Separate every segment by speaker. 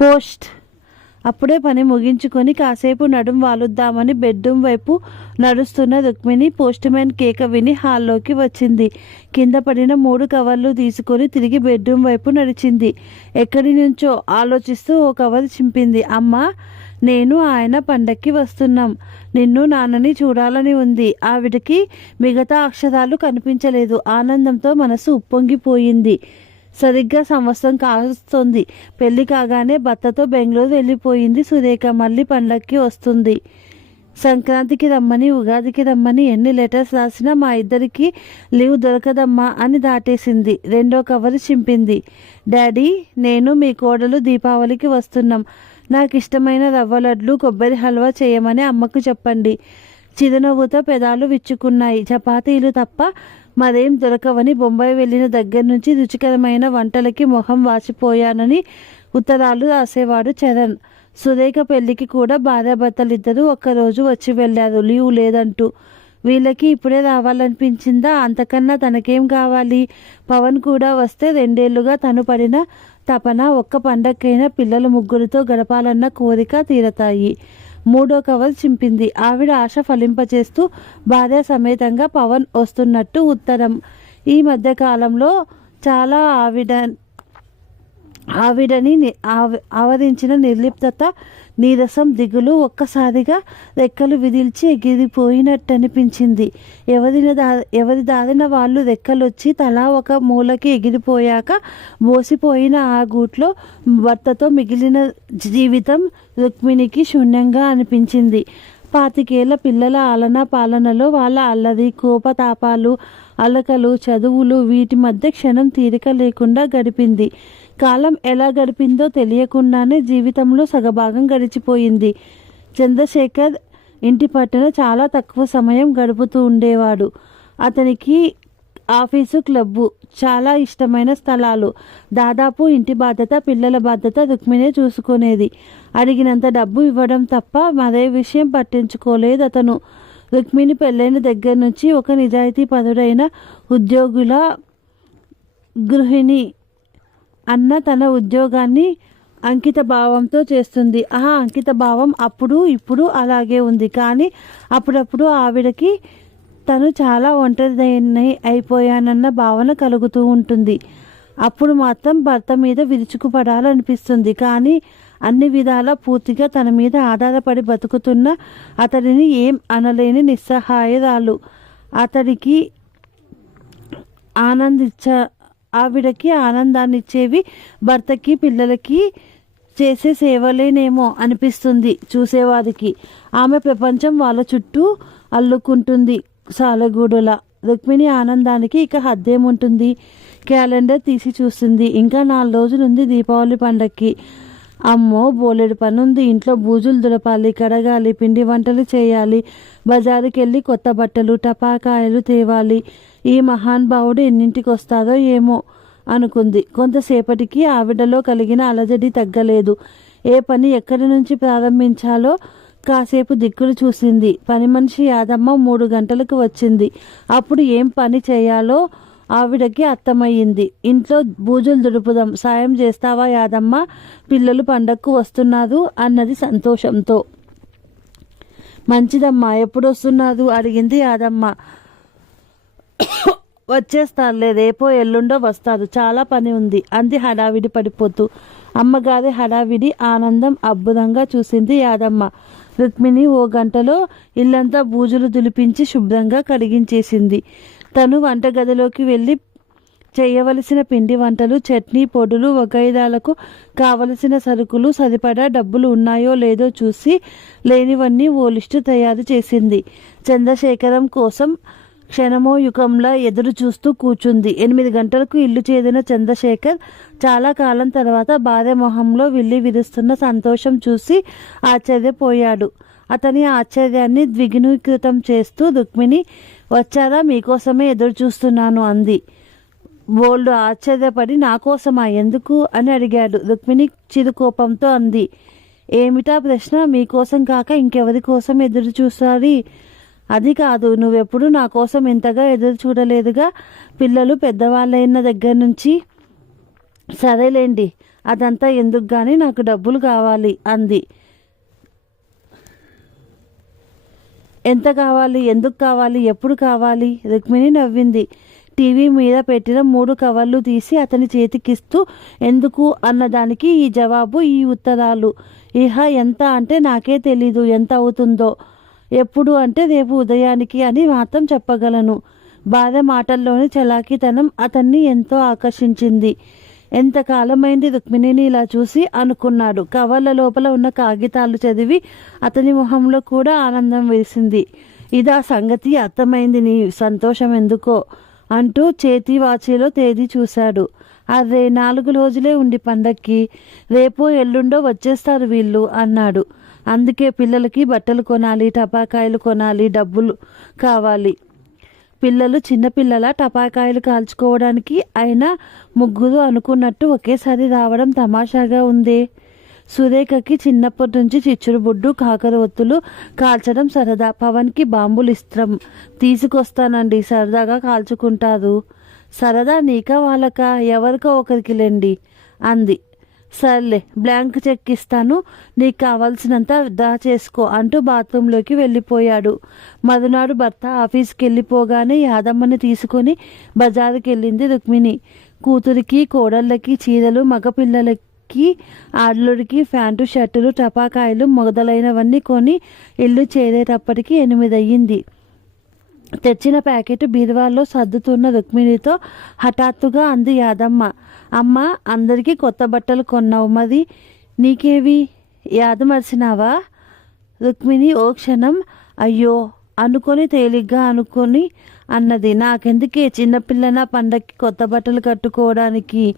Speaker 1: Post. అప్పుడే పని ముగించుకొని కాసేపు నడుం వాలుద్దామని బెడ్రూమ్ వైపు నడుస్తున్న రుక్మిణి పోస్ట్ మ్యాన్ కేక విని హాల్లోకి వచ్చింది. కింద పడిన మూడు కవర్లు తీసుకొని తిరిగి బెడ్రూమ్ వైపు నడిచింది. ఎక్కడి నుంచో ఆలోచిస్తూ ఓ కవర్ చింపింది. అమ్మ నేను ఆయన పండక్కి వస్తున్నాం. నిన్ను నాన్నని చూడాలని ఉంది. ఆవిడకి మిగతా అక్షరాలు కనిపించలేదు. ఆనందంతో మనసు ఉప్పొంగిపోయింది. సరిగ్గా సంవత్సరం కాస్తుంది. పెళ్ళి కాగానే భర్తతో బెంగళూరు వెళ్ళిపోయింది సురేఖ. మళ్ళీ పండక్కి వస్తుంది. సంక్రాంతికి రమ్మని ఉగాదికి రమ్మని ఎన్ని లెటర్స్ రాసినా మా ఇద్దరికి లీవ్ దొరకదమ్మా అని దాటేసింది. రెండో కవర్ చింపింది. డాడీ నేను మీ కోడలు దీపావళికి వస్తున్నాం. నాకు ఇష్టమైన రవ్వ లడ్లు కొబ్బరి హల్వా చేయమని అమ్మకు చెప్పండి. చిరునవ్వుతో పెదాలు విచ్చుకున్నాయి. చపాతీలు తప్ప మరేం దొరకవని బొంబాయి వెళ్ళిన దగ్గర నుంచి రుచికరమైన వంటలకి మొహం వాసిపోయానని ఉత్తరాలు రాసేవాడు చరణ్. సురేఖ పెళ్ళికి కూడా భార్యాభర్తలిద్దరూ ఒక్కరోజు వచ్చి వెళ్ళారు. లీవ్ లేదంటూ. వీళ్ళకి ఇప్పుడే రావాలనిపించిందా? అంతకన్నా తనకేం కావాలి? పవన్ కూడా వస్తే రెండేళ్ళుగా తను పడిన తపన ఒక్క పండక్కైనా పిల్లల ముగ్గురితో గడపాలన్న కోరిక తీరతాయి. మూడో కవర్ చింపింది. ఆవిడ ఆశ ఫలింపచేస్తూ భార్య సమేతంగా పవన్ వస్తున్నట్టు ఉత్తరం. ఈ మధ్య కాలంలో చాలా ఆవిడ ఆవిడని ఆవ- ఆవరించిన నిర్లిప్తత నీరసం దిగులు ఒక్కసారిగా రెక్కలు విదిల్చి ఎగిరిపోయినట్టు అనిపించింది ఎవరిన దా ఎవరి దారిన వాళ్ళు రెక్కలొచ్చి తలా ఒక మూలకి ఎగిరిపోయాక మోసిపోయిన ఆ గూట్లో భర్తతో మిగిలిన జీవితం రుక్మిణికి శూన్యంగా అనిపించింది. పాతికేళ్ళ పిల్లల ఆలన పాలనలో వాళ్ళ అల్లరి కోపతాపాలు అలకలు చదువులు వీటి మధ్య క్షణం తీరిక లేకుండా గడిపింది. కాలం ఎలా గడిపిందో తెలియకుండానే జీవితంలో సగభాగం గడిచిపోయింది. చంద్రశేఖర్ ఇంటి పట్టున చాలా తక్కువ సమయం గడుపుతూ ఉండేవాడు. అతనికి ఆఫీసు క్లబ్బు చాలా ఇష్టమైన స్థలాలు. దాదాపు ఇంటి బాధ్యత పిల్లల బాధ్యత రుక్మిణే చూసుకునేది. అడిగినంత డబ్బు ఇవ్వడం తప్ప మరే విషయం పట్టించుకోలేదు అతను. రుక్మిణి పెళ్ళైన దగ్గర నుంచి ఒక నిజాయితీ పరుడైన ఉద్యోగుల గృహిణి అన్న తన ఉద్యోగాన్ని అంకిత భావంతో చేస్తుంది. ఆ అంకిత భావం అప్పుడు ఇప్పుడు అలాగే ఉంది. కానీ అప్పుడప్పుడు ఆవిడకి తను చాలా ఒంటరిదైన అయిపోయానన్న భావన కలుగుతూ ఉంటుంది. అప్పుడు మాత్రం భర్త మీద విరుచుకుపడాలనిపిస్తుంది. కానీ అన్ని విధాలా పూర్తిగా తన మీద ఆధారపడి బతుకుతున్న అతడిని ఏం అనలేని నిస్సహాయరాలు అతడికి ఆనందించ ఆవిడకి ఆనందాన్నిచ్చేవి భర్తకి పిల్లలకి చేసే సేవలేనేమో అనిపిస్తుంది చూసేవారికి. ఆమె ప్రపంచం వాళ్ళ చుట్టూ అల్లుకుంటుంది సాలెగూడుల. రుక్మిణి ఆనందానికి ఇక హద్దేముంటుంది? క్యాలెండర్ తీసి చూస్తుంది. ఇంకా నాలుగు రోజులుంది దీపావళి పండక్కి. అమ్మో బోలెడు పని ఉంది ఇంట్లో బూజులు దులపాలి కడగాలి పిండి వంటలు చేయాలి. బజారుకెళ్ళి కొత్త బట్టలు టపాకాయలు తేవాలి. ఈ మహానుభావుడు ఎన్నింటికి వస్తారో ఏమో అనుకుంది. కొంతసేపటికి ఆవిడలో కలిగిన అలజడి తగ్గలేదు. ఏ పని ఎక్కడి నుంచి ప్రారంభించాలో కాసేపు దిక్కులు చూసింది. పని మనిషి యాదమ్మ మూడు గంటలకు వచ్చింది. అప్పుడు ఏం పని చేయాలో ఆవిడకి అర్థమయ్యింది. ఇంట్లో బూజులు దుడుపుదాం. సాయం చేస్తావా యాదమ్మ? పిల్లలు పండక్కు వస్తున్నారు అన్నది సంతోషంతో. మంచిదమ్మా ఎప్పుడు వస్తున్నారు అడిగింది యాదమ్మ. వచ్చేస్తానులే రేపో ఎల్లుండో వస్తారు చాలా పని ఉంది. అంది హడావిడి పడిపోతూ. అమ్మగారి హడావిడి ఆనందం అద్భుతంగా చూసింది యాదమ్మ. రుక్మిణి ఓ గంటలో ఇల్లంతా బూజులు దులిపించి శుభ్రంగా కడిగించేసింది. తను వంటగదిలోకి వెళ్ళి చేయవలసిన పిండి వంటలు చట్నీ పొడులు వగైరాలకు కావలసిన సరుకులు సరిపడా డబ్బులు ఉన్నాయో లేదో చూసి లేనివన్నీ ఓ లిస్టు తయారు చేసింది. చంద్రశేఖరం కోసం క్షణమో యుగంలా ఎదురు చూస్తూ కూర్చుంది ఎనిమిది గంటలకు ఇల్లు చేరిన చంద్రశేఖర్ చాలా కాలం తర్వాత భార్య మొహంలో విల్లి విరుస్తున్న సంతోషం చూసి ఆశ్చర్యపోయాడు. అతని ఆశ్చర్యాన్ని ద్విగుణీకృతం చేస్తూ రుక్మిణి వచ్చారా? మీకోసమే ఎదురు చూస్తున్నాను అంది. బోల్డ్ ఆశ్చర్యపడి నా కోసమా? ఎందుకు అని అడిగాడు. రుక్మిణి చిరుకోపంతో అంది. ఏమిటా ప్రశ్న? మీకోసం కాక ఇంకెవరి కోసం ఎదురు చూసారి అది కాదు నువ్వెప్పుడు నా కోసం ఇంతగా ఎదురు చూడలేదుగా. పిల్లలు పెద్దవాళ్ళైన దగ్గర నుంచి సరేలేండి అదంతా ఎందుకు కానీ నాకు డబ్బులు కావాలి అంది. ఎంత కావాలి ఎందుకు కావాలి ఎప్పుడు కావాలి? రుక్మిణి నవ్వింది. టీవీ మీద పెట్టిన మూడు కవర్లు తీసి అతని చేతికిస్తూ ఎందుకు అన్నదానికి ఈ జవాబు ఈ ఉత్తరాలు. ఇహ ఎంత అంటే నాకే తెలీదు ఎంత అవుతుందో. ఎప్పుడు అంటే రేపు ఉదయానికి అని మాత్రం చెప్పగలను. బాధ మాటల్లోని చలాకీతనం అతన్ని ఎంతో ఆకర్షించింది. ఎంతకాలమైంది రుక్మిణిని ఇలా చూసి అనుకున్నాడు. కవర్ల లోపల ఉన్న కాగితాలు చదివి అతని మొహంలో కూడా ఆనందం వేసింది. ఇదా సంగతి అర్థమైంది నీ సంతోషం ఎందుకో? అంటూ చేతి వాచిలో తేదీ చూశాడు. అరే నాలుగు రోజులే ఉండి పండక్కి. రేపో ఎల్లుండో వచ్చేస్తారు వీళ్ళు అన్నాడు. అందుకే పిల్లలకి బట్టలు కొనాలి టపాకాయలు కొనాలి డబ్బులు కావాలి. పిల్లలు చిన్నపిల్లల టపాకాయలు కాల్చుకోవడానికి అయినా ముగ్గురు అనుకున్నట్టు ఒకేసారి రావడం తమాషాగా ఉందే. సురేఖకి చిన్నప్పటి నుంచి చిచ్చురు బుడ్డు కాకరొత్తులు కాల్చడం సరదా. పవన్కి బాంబులు ఇష్టం తీసుకొస్తానండి సరదాగా కాల్చుకుంటారు. సరదా నీకా వాళ్ళకా ఎవరికో ఒకరికి లేండి అంది. సర్లే బ్లాంక్ చెక్ ఇస్తాను. నీకు కావాల్సినంత దాచేసుకో అంటూ బాత్రూంలోకి వెళ్ళిపోయాడు. మరునాడు భర్త ఆఫీస్కి వెళ్ళిపోగానే యాదమ్మని తీసుకొని బజారుకి వెళ్ళింది రుక్మిణి. కూతురికి కోడళ్ళకి చీరలు మగపిల్లలకి ఆడలుడికి ప్యాంటు షర్టులు టపాకాయలు మొదలైనవన్నీ కొని ఇల్లు చేరేటప్పటికి ఎనిమిది అయ్యింది తెచ్చిన ప్యాకెట్ బీరువాలో సర్దుతున్న రుక్మిణితో హఠాత్తుగా అంది యాదమ్మ. అమ్మ అందరికీ కొత్త బట్టలు కొన్నావు మరి. నీకేవి? యాదమర్చినావా రుక్మిణి ఓ క్షణం అయ్యో అనుకొని తేలిగ్గా అనుకొని అన్నది. నాకెందుకే చిన్నపిల్లన పండక్కి కొత్త బట్టలు కట్టుకోవడానికి?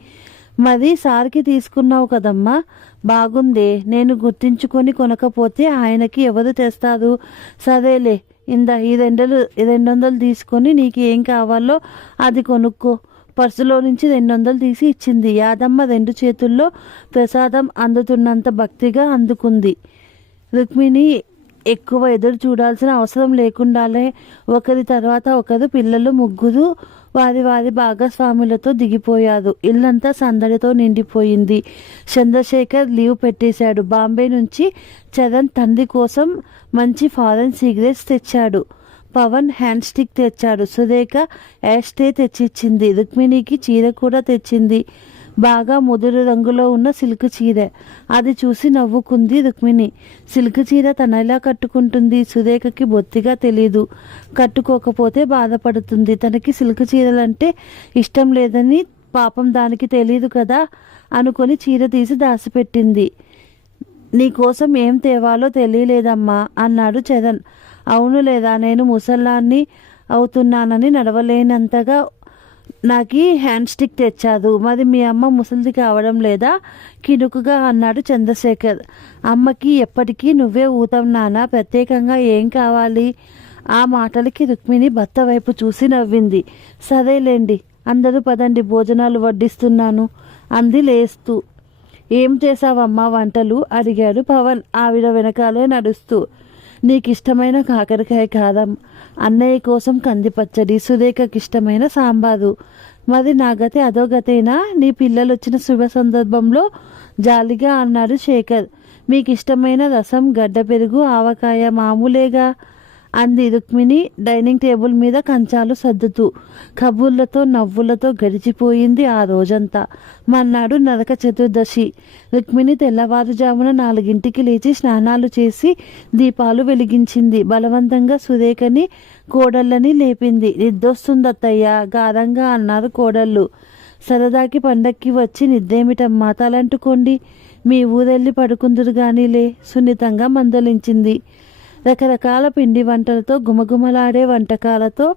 Speaker 1: మరి సార్కి తీసుకున్నావు కదమ్మా. బాగుందే నేను గుర్తించుకొని కొనకపోతే ఆయనకి ఎవరు తెస్తారు? సరేలే ఇందా ఈ రెండలు రెండు వందలు తీసుకొని నీకు ఏం కావాలో అది కొనుక్కో. పర్సులో నుంచి రెండు వందలు తీసి ఇచ్చింది. యాదమ్మ రెండు చేతుల్లో ప్రసాదం అందుతున్నంత భక్తిగా అందుకుంది. రుక్మిణి ఎక్కువ ఎదురు చూడాల్సిన అవసరం లేకుండానే ఒకరి తర్వాత ఒకరు పిల్లలు ముగ్గురు వారి వారి భాగస్వాములతో దిగిపోయారు. ఇల్లంతా సందడితో నిండిపోయింది. చంద్రశేఖర్ లీవ్ పెట్టేశాడు. బాంబే నుంచి చరణ్ తండ్రి కోసం మంచి ఫారెన్ సిగరెట్స్ తెచ్చాడు. పవన్ హ్యాండ్ స్టిక్ తెచ్చాడు. సురేఖ యాస్టే తెచ్చిచ్చింది. రుక్మిణికి చీర కూడా తెచ్చింది. బాగా ముదురు రంగులో ఉన్న సిల్క్ చీర. అది చూసి నవ్వుకుంది రుక్మిణి. సిల్క్ చీర తన ఎలా కట్టుకుంటుంది సురేఖకి బొత్తిగా తెలీదు. కట్టుకోకపోతే బాధపడుతుంది. తనకి సిల్క్ చీరలంటే ఇష్టం లేదని పాపం దానికి తెలియదు కదా అనుకొని చీర తీసి దాచిపెట్టింది. నీకోసం ఏం తేవాలో తెలియలేదమ్మా అన్నాడు చరణ్. అవును లేదా నేను ముసల్లాన్ని అవుతున్నానని నడవలేనంతగా నాకు హ్యాండ్ స్టిక్ తెచ్చాదు. మరి మీ అమ్మ ముసలిది కావడం లేదా? కినుకుగా అన్నాడు చంద్రశేఖర్. అమ్మకి ఎప్పటికీ నువ్వే ఊతం నానా. ప్రత్యేకంగా ఏం కావాలి? ఆ మాటలకి రుక్మిణి భర్త వైపు చూసి నవ్వింది. సరేలేండి అందరూ పదండి భోజనాలు వడ్డిస్తున్నాను అంది లేస్తూ. ఏం చేసావమ్మా వంటలు? అడిగాడు పవన్ ఆవిడ వెనకాలే నడుస్తూ. నీకు ఇష్టమైన కాకరకాయ కారం అన్నయ్య కోసం కంది పచ్చడి సురేఖకి ఇష్టమైన సాంబారు. మరి నా గతి అదో గతేనా? నీ పిల్లలు వచ్చిన శుభ సందర్భంలో జాలిగా అన్నాడు శేఖర్. మీకు ఇష్టమైన రసం గడ్డ పెరుగు ఆవకాయ మామూలేగా? అంది రుక్మిణి డైనింగ్ టేబుల్ మీద కంచాలు సర్దుతూ. కబుర్లతో నవ్వులతో గడిచిపోయింది ఆ రోజంతా. మన్నాడు నరక చతుర్దశి. రుక్మిణి తెల్లవారుజామున నాలుగింటికి లేచి స్నానాలు చేసి దీపాలు వెలిగించింది. బలవంతంగా సురేఖని కోడళ్ళని లేపింది. నిద్దొస్తుందత్తయ్య గారంగా అన్నారు కోడళ్ళు. సరదాకి పండక్కి వచ్చి నిద్రేమిటమ్మా తలంటుకోండి. మీ ఊరెళ్ళి పడుకుందురు గానీలే సున్నితంగా మందలించింది. రకరకాల పిండి వంటలతో గుమగుమలాడే వంటకాలతో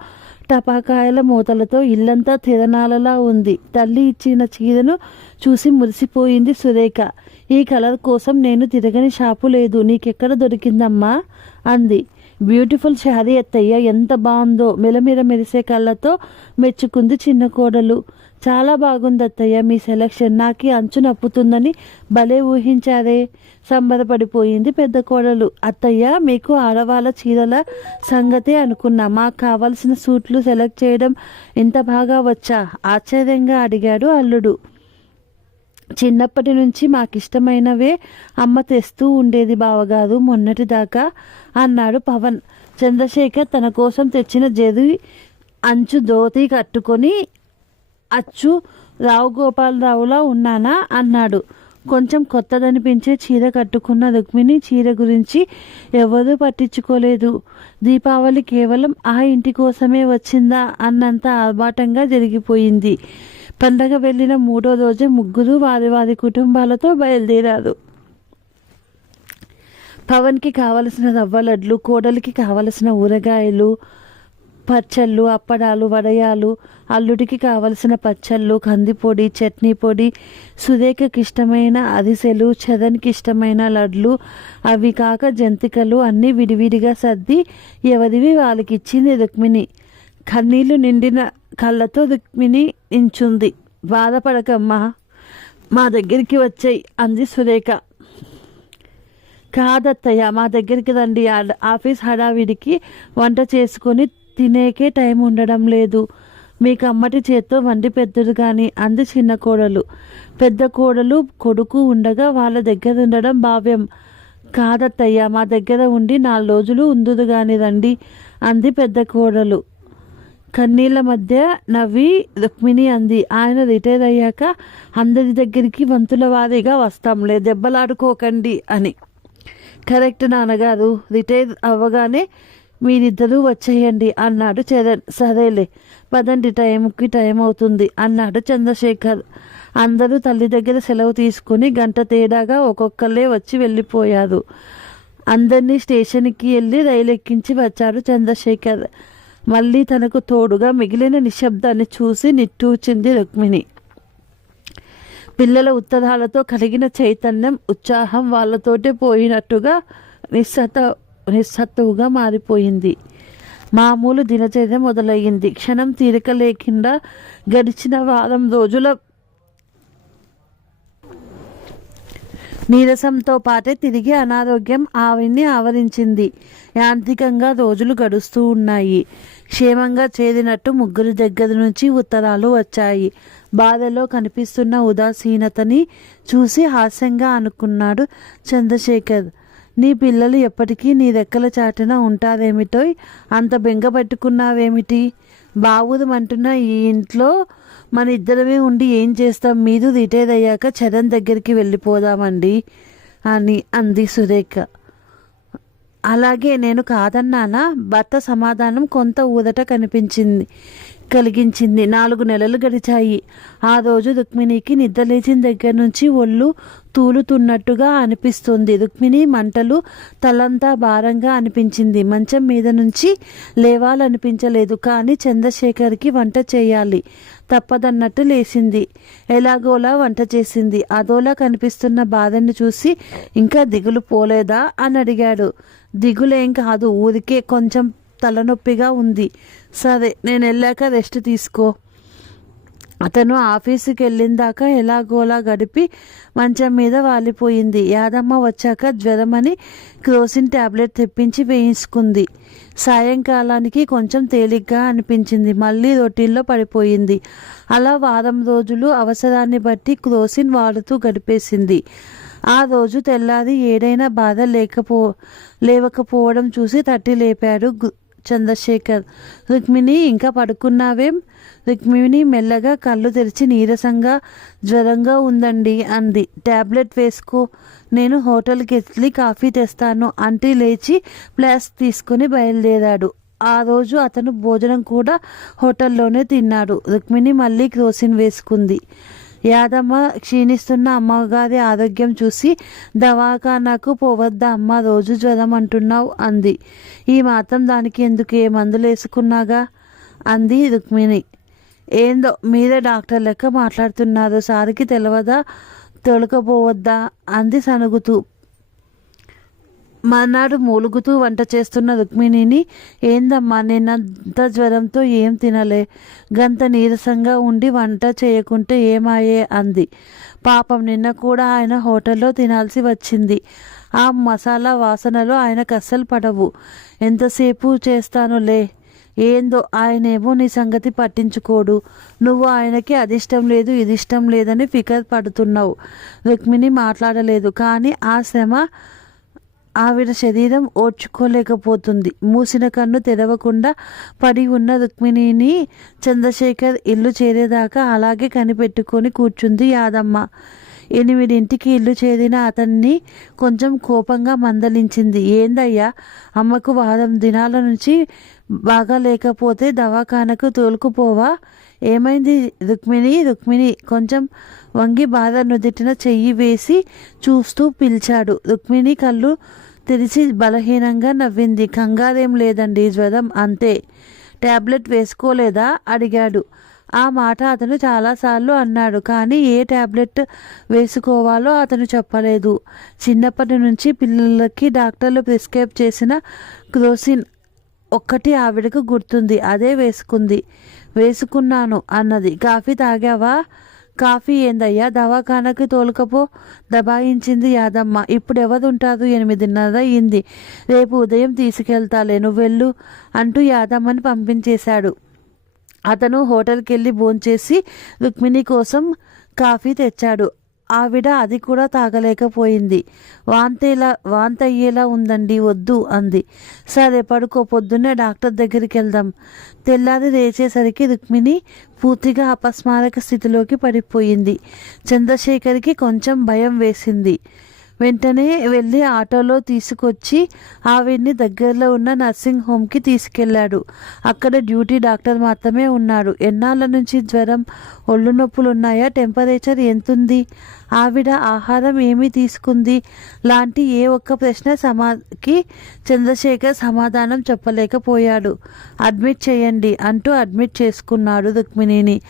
Speaker 1: టపాకాయల మూతలతో ఇల్లంతా తిరణాలలా ఉంది. తల్లి ఇచ్చిన చీరను చూసి మురిసిపోయింది సురేఖ. ఈ కలర్ కోసం నేను తిరగని షాపు లేదు. నీకెక్కడ దొరికిందమ్మా? అంది. బ్యూటిఫుల్ శారీ అత్తయ్య ఎంత బాగుందో. మెలమెల మెరిసే కళ్ళతో మెచ్చుకుంది చిన్న కోడలు. చాలా బాగుంది అత్తయ్య మీ సెలక్షన్ నాకి అంచు నప్పుతుందని భలే ఊహించారే. సంబరపడిపోయింది పెద్ద కోడలు. అత్తయ్య మీకు ఆడవాళ్ళ చీరల సంగతే అనుకున్నా. మాకు కావాల్సిన సూట్లు సెలెక్ట్ చేయడం ఇంత బాగా వచ్చా? ఆశ్చర్యంగా అడిగాడు అల్లుడు. చిన్నప్పటి నుంచి మాకు ఇష్టమైనవే అమ్మ తెస్తూ ఉండేది బావగారు. మొన్నటి దాకా అన్నాడు పవన్. చంద్రశేఖర్ తన కోసం తెచ్చిన జరి అంచు ధోతి కట్టుకొని అచ్చు రావు గోపాలరావులా ఉన్నానా? అన్నాడు. కొంచెం కొత్తదనిపించే చీర కట్టుకున్న రుక్మిణి చీర గురించి ఎవరూ పట్టించుకోలేదు. దీపావళి కేవలం ఆ ఇంటి కోసమే వచ్చిందా అన్నంత ఆర్భాటంగా జరిగిపోయింది. పండగ వెళ్ళిన మూడో రోజే ముగ్గురు వారి వారి కుటుంబాలతో బయలుదేరారు. పవన్కి కావలసిన రవ్వ లడ్లు కోడలికి కావలసిన ఊరగాయలు పచ్చళ్ళు అప్పడాలు వడయాలు అల్లుడికి కావలసిన పచ్చళ్ళు కందిపొడి చట్నీ పొడి సురేఖకి ఇష్టమైన అరిసెలు చదన్కి ఇష్టమైన లడ్లు అవి కాక జంతికలు అన్నీ విడివిడిగా సర్ది ఎవరివి వాళ్ళకి ఇచ్చింది రుక్మిణి. కన్నీళ్ళు నిండిన కళ్ళతో రుక్మిణి ఇంచుంది బాధపడకమ్మా మా దగ్గరికి వచ్చాయి అంది సురేఖ. కాదత్తయ్య మా దగ్గరికి రండి ఆ- ఆఫీస్ హడావిడికి వంట చేసుకొని తినేకే టైం ఉండడం లేదు. మీకు అమ్మటి చేత్తో వండి పెద్దడు కానీ అంది చిన్న కోడలు. పెద్ద కోడలు కొడుకు ఉండగా వాళ్ళ దగ్గర ఉండడం భావ్యం. కాదత్తయ్య మా దగ్గర ఉండి నాలుగు రోజులు ఉందుదు కానీ రండి అంది పెద్ద కోడలు. కన్నీళ్ళ మధ్య నవ్వి రుక్మిణి అంది ఆయన రిటైర్ అయ్యాక అందరి దగ్గరికి వంతుల వారీగా వస్తాంలే దెబ్బలాడుకోకండి అని. కరెక్ట్ నాన్నగారు రిటైర్ అవ్వగానే మీరిద్దరూ వచ్చేయండి అన్నాడు చరణ్ సరేలే పదండి టైంకి టైం అవుతుంది అన్నాడు చంద్రశేఖర్. అందరూ తల్లి దగ్గర సెలవు తీసుకుని గంట తేడాగా ఒక్కొక్కళ్ళే వచ్చి వెళ్ళిపోయారు. అందరినీ స్టేషన్కి వెళ్ళి రైలు ఎక్కించి వచ్చాడు చంద్రశేఖర్. మళ్ళీ తనకు తోడుగా మిగిలిన నిశ్శబ్దాన్ని చూసి నిట్టూచింది రుక్మిణి. పిల్లల ఉత్తరాలతో కలిగిన చైతన్యం ఉత్సాహం వాళ్ళతోటే పోయినట్టుగా నిస్సత నిస్సత్తువుగా మారిపోయింది. మామూలు దినచర్య మొదలయ్యింది. క్షణం తీరిక లేకుండా గడిచిన వారం రోజుల నీరసంతో పాటే తిరిగి అనారోగ్యం ఆవిడ్ని ఆవరించింది. యాంత్రికంగా రోజులు గడుస్తూ ఉన్నాయి. క్షేమంగా చేరినట్టు ముగ్గురి దగ్గర నుంచి ఉత్తరాలు వచ్చాయి. బాధలో కనిపిస్తున్న ఉదాసీనతని చూసి హాస్యంగా అనుకున్నాడు చంద్రశేఖర్. నీ పిల్లలు ఎప్పటికీ నీ రెక్కల చాటున ఉంటారేమిటో అంత బెంగ పట్టుకున్నావేమిటి? బావుదమంటున్న ఈ ఇంట్లో మన ఇద్దరమే ఉండి ఏం చేస్తాం? మీరు రిటైర్ అయ్యాక చరణ్ దగ్గరికి వెళ్ళిపోదామండి అని అంది సురేఖ. అలాగే నేను కాదన్నానా? భర్త సమాధానం కొంత ఊదట కనిపించింది. కలిగించింది. నాలుగు నెలలు గడిచాయి. ఆ రోజు రుక్మిణికి నిద్ర లేచిన దగ్గర నుంచి ఒళ్ళు తూలుతున్నట్టుగా అనిపిస్తుంది. రుక్మిణి మంటలు తలంతా భారంగా అనిపించింది. మంచం మీద నుంచి లేవాలనిపించలేదు కానీ చంద్రశేఖర్కి వంట చేయాలి తప్పదన్నట్టు లేచింది. ఎలాగోలా వంట చేసింది. అదోలా కనిపిస్తున్న బాధని చూసి ఇంకా దిగులు పోలేదా అని అడిగాడు. దిగులేం కాదు ఊరికే కొంచెం తలనొప్పిగా ఉంది. సరే నేను వెళ్ళాక రెస్ట్ తీసుకో. అతను ఆఫీసుకి వెళ్ళిందాక ఎలాగోలా గడిపి మంచం మీద వాలిపోయింది. యాదమ్మ వచ్చాక జ్వరమని క్రోసిన్ టాబ్లెట్ తెప్పించి వేయించుకుంది. సాయంకాలానికి కొంచెం తేలిగ్గా అనిపించింది. మళ్ళీ రొటీన్లో పడిపోయింది. అలా వారం రోజులు అవసరాన్ని బట్టి క్రోసిన్ వాడుతూ గడిపేసింది. ఆ రోజు తెల్లారి ఏదైనా బాధ లేకపో లేవకపోవడం చూసి తట్టి లేపాడు చంద్రశేఖర్. రుక్మిణి ఇంకా పడుకున్నావేం? రుక్మిణి మెల్లగా కళ్ళు తెరిచి నీరసంగా జ్వరంగా ఉందండి అంది. టాబ్లెట్ వేసుకో. నేను హోటల్కి వెళ్ళి కాఫీ తెస్తాను. అంటీ లేచి ప్లాస్ తీసుకుని బయలుదేరాడు. ఆ రోజు అతను భోజనం కూడా హోటల్లోనే తిన్నాడు. రుక్మిణి మళ్ళీ క్రోసిన్ వేసుకుంది. యాదమ్మ క్షీణిస్తున్న అమ్మగారి ఆరోగ్యం చూసి దవాఖానాకు పోవద్దా అమ్మ రోజు జ్వరం అంటున్నావు అంది. ఈ మాత్రం దానికి ఎందుకు ఏ మందులు వేసుకున్నాగా? అంది రుక్మిణి. ఏందో మీరే డాక్టర్ లెక్క మాట్లాడుతున్నారు సారికి తెలియదా తొలకపోవద్దా? అంది సనుగుతూ మర్నాడు మూలుగుతూ వంట చేస్తున్న రుక్మిణిని ఏందమ్మా నిన్నంత జ్వరంతో ఏం తినలే. గంత నీరసంగా ఉండి వంట చేయకుంటే ఏమాయే అంది. పాపం నిన్న కూడా ఆయన హోటల్లో తినాల్సి వచ్చింది. ఆ మసాలా వాసనలో ఆయనకు అస్సలు పడవు. ఎంతసేపు చేస్తానులే? ఏందో ఆయనేమో నీ సంగతి పట్టించుకోడు. నువ్వు ఆయనకి అది ఇష్టం లేదు ఇది ఇష్టం లేదని ఫికర్ పడుతున్నావు. రుక్మిణి మాట్లాడలేదు కానీ ఆ శ్రమ ఆవిడ శరీరం ఓర్చుకోలేకపోతుంది. మూసిన కన్ను తెరవకుండా పడి ఉన్న రుక్మిణిని చంద్రశేఖర్ ఇల్లు చేరేదాకా అలాగే కనిపెట్టుకొని కూర్చుంది యాదమ్మ. ఎనిమిదింటికి ఇల్లు చేరిన అతన్ని కొంచెం కోపంగా మందలించింది. ఏందయ్యా అమ్మకు వారం దినాల నుంచి బాగా లేకపోతే దవాఖానకు తోలుకుపోవా? ఏమైంది రుక్మిణి రుక్మిణి? కొంచెం వంగి బాధ నుదిటిన చెయ్యి వేసి చూస్తూ పిలిచాడు. రుక్మిణి కళ్ళు తెరిచి బలహీనంగా నవ్వింది. కంగారేం లేదండి జ్వరం అంతే. ట్యాబ్లెట్ వేసుకోలేదా? అడిగాడు. ఆ మాట అతను చాలాసార్లు అన్నాడు కానీ ఏ టాబ్లెట్ వేసుకోవాలో అతను చెప్పలేదు. చిన్నప్పటి నుంచి పిల్లలకి డాక్టర్లు ప్రిస్క్రైబ్ చేసిన క్రోసిన్ ఒక్కటి ఆవిడకు గుర్తుంది అదే వేసుకుంది. వేసుకున్నాను అన్నది. కాఫీ తాగావా? కాఫీ ఏందయ్యా? దవాఖానకి తోలుకపో దబాయించింది యాదమ్మ. ఇప్పుడు ఎవరుంటారు ఎనిమిదిన్నర అయింది. రేపు ఉదయం తీసుకెళ్తాలే నువ్వు వెళ్ళు అంటూ యాదమ్మని పంపించేశాడు. అతను హోటల్కి వెళ్ళి భోంచేసి రుక్మిణి కోసం కాఫీ తెచ్చాడు. ఆవిడ అది కూడా తాగలేకపోయింది. వాంతేలా వాంత అయ్యేలా ఉందండి వద్దు అంది. సరే పడుకో పొద్దున్నే డాక్టర్ దగ్గరికి వెళ్దాం తెల్లారి లేచేసరికి రుక్మిణి పూర్తిగా అపస్మారక స్థితిలోకి పడిపోయింది. చంద్రశేఖర్కి కొంచెం భయం వేసింది. వెంటనే వెళ్ళి ఆటోలో తీసుకొచ్చి ఆవిడ్ని దగ్గరలో ఉన్న నర్సింగ్ హోమ్కి తీసుకెళ్ళాడు అక్కడ డ్యూటీ డాక్టర్ మాత్రమే ఉన్నాడు. ఎన్నాళ్ళ నుంచి జ్వరం ఒళ్ళు నొప్పులు ఉన్నాయా? టెంపరేచర్ ఎంతుంది? ఆవిడ ఆహారం ఏమి తీసుకుంది? లాంటి ఏ ఒక్క ప్రశ్న సమాకి చంద్రశేఖర్ సమాధానం చెప్పలేకపోయాడు. అడ్మిట్ చేయండి అంటూ అడ్మిట్ చేసుకున్నాడు రుక్మిణిని.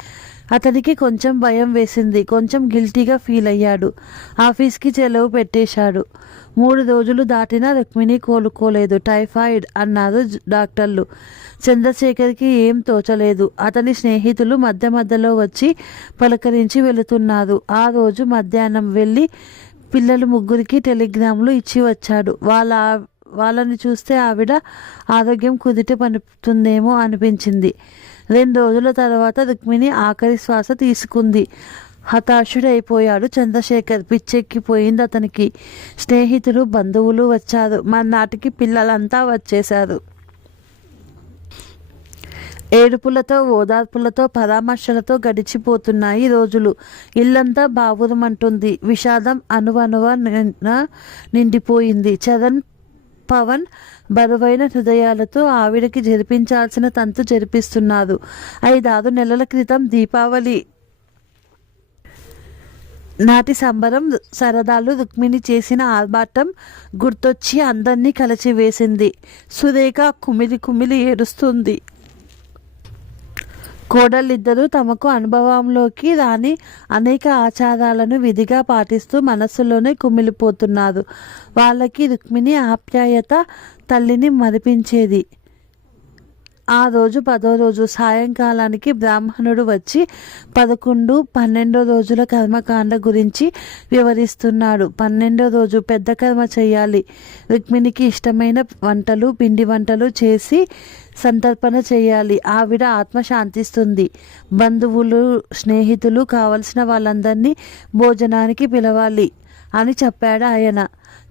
Speaker 1: అతనికి కొంచెం భయం వేసింది. కొంచెం గిల్టీగా ఫీల్ అయ్యాడు. ఆఫీస్కి చెలవు పెట్టేశాడు. మూడు రోజులు దాటినా రుక్మిణి కోలుకోలేదు. టైఫాయిడ్ అన్నారు డాక్టర్లు. చంద్రశేఖర్కి ఏం తోచలేదు. అతని స్నేహితులు మధ్య మధ్యలో వచ్చి పలకరించి వెళుతున్నారు. ఆ రోజు మధ్యాహ్నం వెళ్ళి పిల్లలు ముగ్గురికి టెలిగ్రామ్లు ఇచ్చి వచ్చాడు. వాళ్ళ వాళ్ళని చూస్తే ఆవిడ ఆరోగ్యం కుదిట పనుతుందేమో అనిపించింది. రెండు రోజుల తర్వాత రుక్మిణి ఆఖరి శ్వాస తీసుకుంది. హతాశుడైపోయాడు చంద్రశేఖర్. పిచ్చెక్కిపోయింది అతనికి. స్నేహితులు బంధువులు వచ్చారు. మర్నాటికి పిల్లలంతా వచ్చేశారు. ఏడుపులతో ఓదార్పులతో పరామర్శలతో గడిచిపోతున్నాయి రోజులు. ఇల్లంతా బావురమంటుంది. విషాదం అనువనువ నిండిపోయింది. చరణ్ పవన్ బరువైన హృదయాలతో ఆవిడకి జరిపించాల్సిన తంతు జరిపిస్తున్నారు ఐదారు నెలల క్రితం దీపావళి నాటి సంబరం సరదాలు రుక్మిణి చేసిన ఆర్భాటం గుర్తొచ్చి అందరినీ కలిచివేసింది. సురేఖ కుమిలి కుమిలి ఏడుస్తుంది. కోడళ్ళిద్దరూ తమకు అనుభవంలోకి రాని అనేక ఆచారాలను విధిగా పాటిస్తూ మనస్సులోనే కుమిలిపోతున్నారు. వాళ్ళకి రుక్మిణి ఆప్యాయత తల్లిని మరిపించేది ఆ రోజు పదో రోజు సాయంకాలానికి బ్రాహ్మణుడు వచ్చి పదకొండు పన్నెండో రోజుల కర్మకాండ గురించి వివరిస్తున్నాడు. పన్నెండో రోజు పెద్ద కర్మ చేయాలి. రుక్మిణికి ఇష్టమైన వంటలు పిండి వంటలు చేసి సంతర్పణ చేయాలి. ఆవిడ ఆత్మ శాంతిస్తుంది బంధువులు స్నేహితులు కావలసిన వాళ్ళందరినీ భోజనానికి పిలవాలి అని చెప్పాడు ఆయన.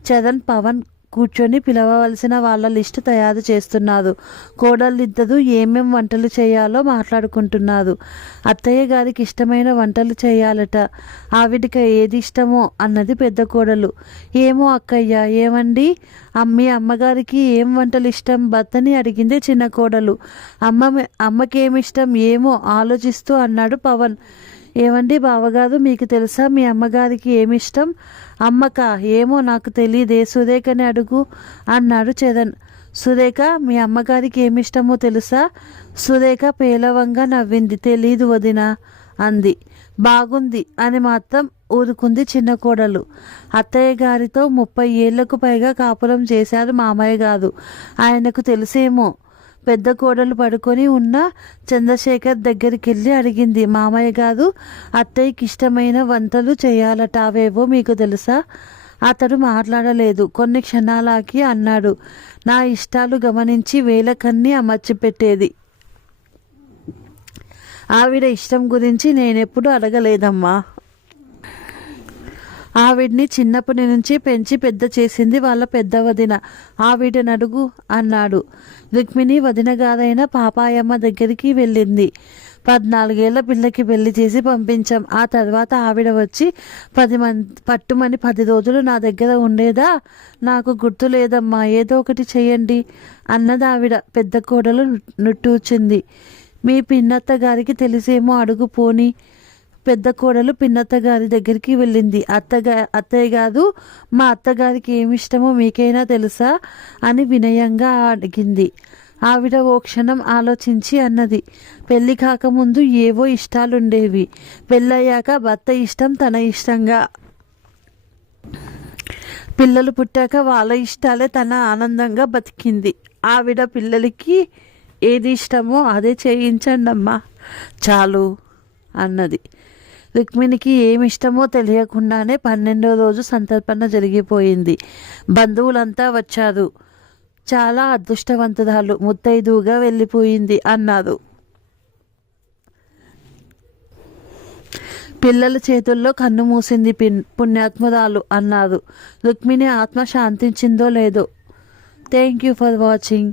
Speaker 1: చరణ్ పవన్ కూర్చొని పిలవవలసిన వాళ్ళ లిస్టు తయారు చేస్తున్నారు కోడళ్ళిద్దరూ ఏమేం వంటలు చేయాలో మాట్లాడుకుంటున్నారు అత్తయ్య గారికి ఇష్టమైన వంటలు చేయాలట. ఆవిడకి ఏది ఇష్టమో అన్నది పెద్ద కోడలు. ఏమో అక్కయ్య ఏమండి? అమ్మి అమ్మగారికి ఏం వంటలు ఇష్టం? భర్తని అడిగింది చిన్న కోడలు. అమ్మ అమ్మకేమిష్టం ఏమో ఆలోచిస్తూ అన్నాడు పవన్. ఏవండి బావగారు మీకు తెలుసా మీ అమ్మగారికి ఏమి ఇష్టం అమ్మక ఏమో నాకు తెలియదే సురేఖని అడుగు అన్నాడు చరణ్. సురేఖ మీ అమ్మగారికి ఏమి ఇష్టమో తెలుసా? సురేఖ పేలవంగా నవ్వింది. తెలీదు వదిన అంది. బాగుంది అని మాత్రం ఊరుకుంది చిన్న కోడలు. అత్తయ్య గారితో ముప్పై ఏళ్ళకు పైగా కాపురం చేశారు మామయ్య గారు. ఆయనకు తెలిసేమో పెద్ద కోడలు పడుకొని ఉన్న చంద్రశేఖర్ దగ్గరికి వెళ్ళి అడిగింది మామయ్య గారు అత్తయ్యకి ఇష్టమైన వంటలు చేయాలట అవేవో మీకు తెలుసా? అతడు మాట్లాడలేదు. కొన్ని క్షణాలకి అన్నాడు నా ఇష్టాలు గమనించి వేలకన్నీ అమర్చిపెట్టేది. ఆవిడ ఇష్టం గురించి నేనెప్పుడు అడగలేదమ్మా. ఆవిడ్ని చిన్నప్పటి నుంచి పెంచి పెద్ద చేసింది వాళ్ళ పెద్ద వదిన ఆవిడనడుగు అన్నాడు. రుక్మిణి వదిన గారైన పాపాయమ్మ దగ్గరికి వెళ్ళింది. పద్నాలుగేళ్ళ పిల్లకి పెళ్ళి చేసి పంపించాం. ఆ తర్వాత ఆవిడ వచ్చి పది మంది పట్టుమని పది రోజులు నా దగ్గర ఉండేదా? నాకు గుర్తు లేదమ్మా ఏదో ఒకటి చేయండి అన్నది ఆవిడ పెద్ద కోడలు నుట్టూచింది. మీ పిన్నత్త గారికి తెలిసేమో అడుగు పోని. పెద్ద కోడలు పిన్నత్తగారి దగ్గరికి వెళ్ళింది. అత్తగా అత్తయ్య కాదు మా అత్తగారికి ఏమి ఇష్టమో మీకైనా తెలుసా? అని వినయంగా అడిగింది. ఆవిడ ఓ క్షణం ఆలోచించి అన్నది పెళ్ళి కాకముందు ఏవో ఇష్టాలుండేవి. పెళ్ళయ్యాక భర్త ఇష్టం తన ఇష్టంగా. పిల్లలు పుట్టాక వాళ్ళ ఇష్టాలే తన ఆనందంగా బతికింది. ఆవిడ పిల్లలకి ఏది ఇష్టమో అదే చేయించండమ్మా. చాలు అన్నది. రుక్మిణికి ఏమి ఇష్టమో తెలియకుండానే పన్నెండో రోజు సంతర్పణ జరిగిపోయింది. బంధువులంతా వచ్చారు. చాలా అదృష్టవంతురాలు ముత్తైదువుగా వెళ్ళిపోయింది అన్నారు పిల్లల చేతుల్లో కన్ను మూసింది పిన్ పుణ్యాత్మురాలు అన్నారు రుక్మిణి ఆత్మ శాంతించిందో లేదో. Thank you for watching.